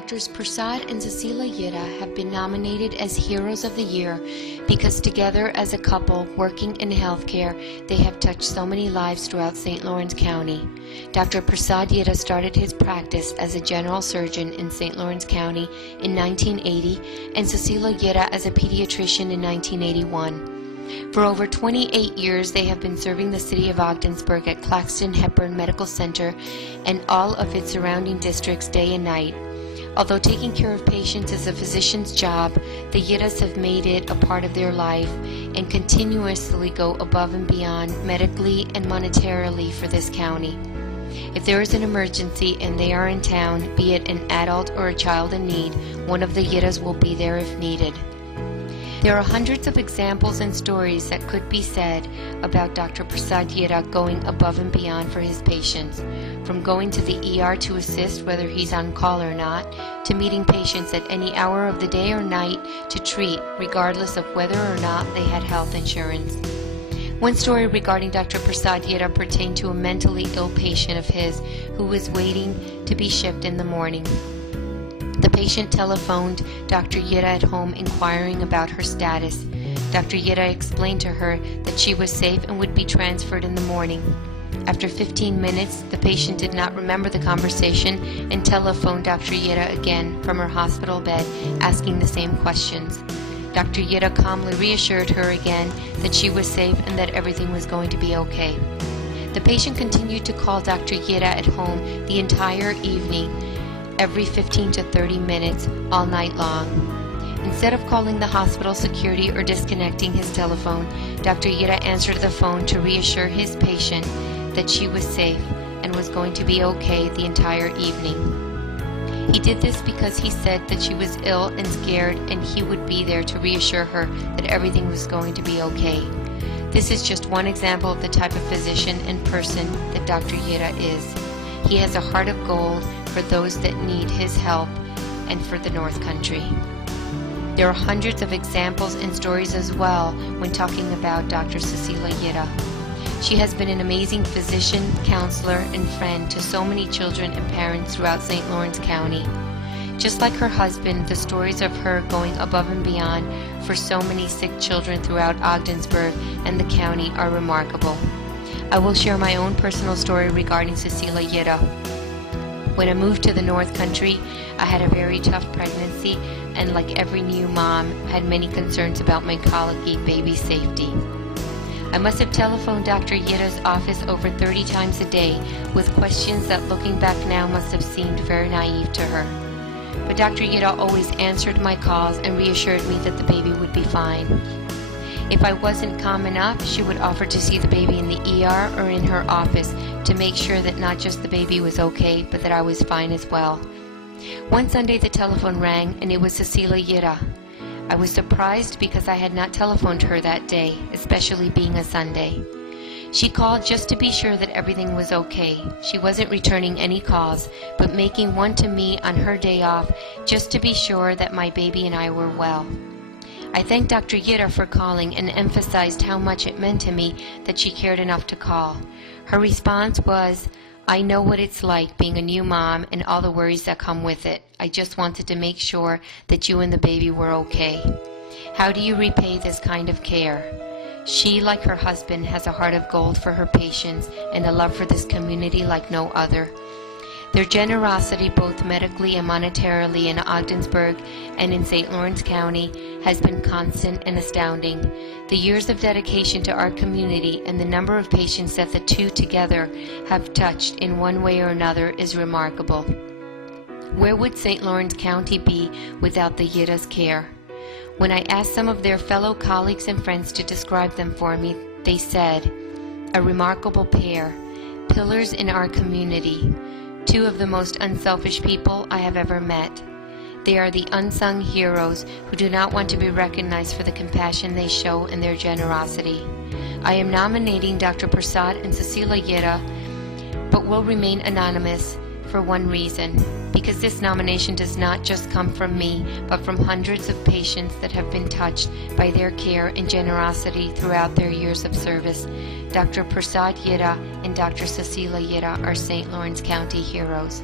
Doctors Prasad and Suseela Yitta have been nominated as Heroes of the Year because together as a couple working in healthcare, they have touched so many lives throughout St. Lawrence County. Dr. Prasad Yitta started his practice as a general surgeon in St. Lawrence County in 1980 and Suseela Yitta as a pediatrician in 1981. For over 28 years, they have been serving the city of Ogdensburg at Claxton Hepburn Medical Center and all of its surrounding districts day and night. Although taking care of patients is a physician's job, the Yittas have made it a part of their life and continuously go above and beyond medically and monetarily for this county. If there is an emergency and they are in town, be it an adult or a child in need, one of the Yittas will be there if needed. There are hundreds of examples and stories that could be said about Dr. Prasad Yitta going above and beyond for his patients, from going to the ER to assist whether he's on call or not, to meeting patients at any hour of the day or night to treat regardless of whether or not they had health insurance. One story regarding Dr. Prasad Yitta pertained to a mentally ill patient of his who was waiting to be shipped in the morning. The patient telephoned Dr. Yitta at home inquiring about her status. Dr. Yitta explained to her that she was safe and would be transferred in the morning. After 15 minutes, the patient did not remember the conversation and telephoned Dr. Yitta again from her hospital bed, asking the same questions. Dr. Yitta calmly reassured her again that she was safe and that everything was going to be okay. The patient continued to call Dr. Yitta at home the entire evening, every 15 to 30 minutes, all night long. Instead of calling the hospital security or disconnecting his telephone, Dr. Yitta answered the phone to reassure his patient that she was safe and was going to be okay the entire evening. He did this because he said that she was ill and scared and he would be there to reassure her that everything was going to be okay. This is just one example of the type of physician and person that Dr. Yitta is. He has a heart of gold for those that need his help and for the North Country. There are hundreds of examples and stories as well when talking about Dr. Suseela Yitta. She has been an amazing physician, counselor, and friend to so many children and parents throughout St. Lawrence County. Just like her husband, the stories of her going above and beyond for so many sick children throughout Ogdensburg and the county are remarkable. I will share my own personal story regarding Suseela Yitta. When I moved to the North Country, I had a very tough pregnancy and, like every new mom, had many concerns about my colicky baby safety. I must have telephoned Dr. Yitta's office over 30 times a day with questions that, looking back now, must have seemed very naive to her. But Dr. Yitta always answered my calls and reassured me that the baby would be fine. If I wasn't calm enough, she would offer to see the baby in the ER or in her office to make sure that not just the baby was okay, but that I was fine as well. One Sunday the telephone rang and it was Suseela Yitta. I was surprised because I had not telephoned her that day, especially being a Sunday. She called just to be sure that everything was okay. She wasn't returning any calls, but making one to me on her day off just to be sure that my baby and I were well. I thanked Dr. Yitta for calling and emphasized how much it meant to me that she cared enough to call. Her response was, "I know what it's like being a new mom and all the worries that come with it. I just wanted to make sure that you and the baby were okay. How do you repay this kind of care?" She, like her husband, has a heart of gold for her patients and a love for this community like no other. Their generosity, both medically and monetarily in Ogdensburg and in St. Lawrence County, has been constant and astounding. The years of dedication to our community and the number of patients that the two together have touched in one way or another is remarkable. Where would St. Lawrence County be without the Yitta's care? When I asked some of their fellow colleagues and friends to describe them for me, they said, "A remarkable pair, pillars in our community. Two of the most unselfish people I have ever met. They are the unsung heroes who do not want to be recognized for the compassion they show and their generosity. I am nominating Dr. Prasad and Suseela Yitta, but will remain anonymous for one reason, because this nomination does not just come from me, but from hundreds of patients that have been touched by their care and generosity throughout their years of service. Dr. Prasad Yitta and Dr. Suseela Yitta are St. Lawrence County heroes.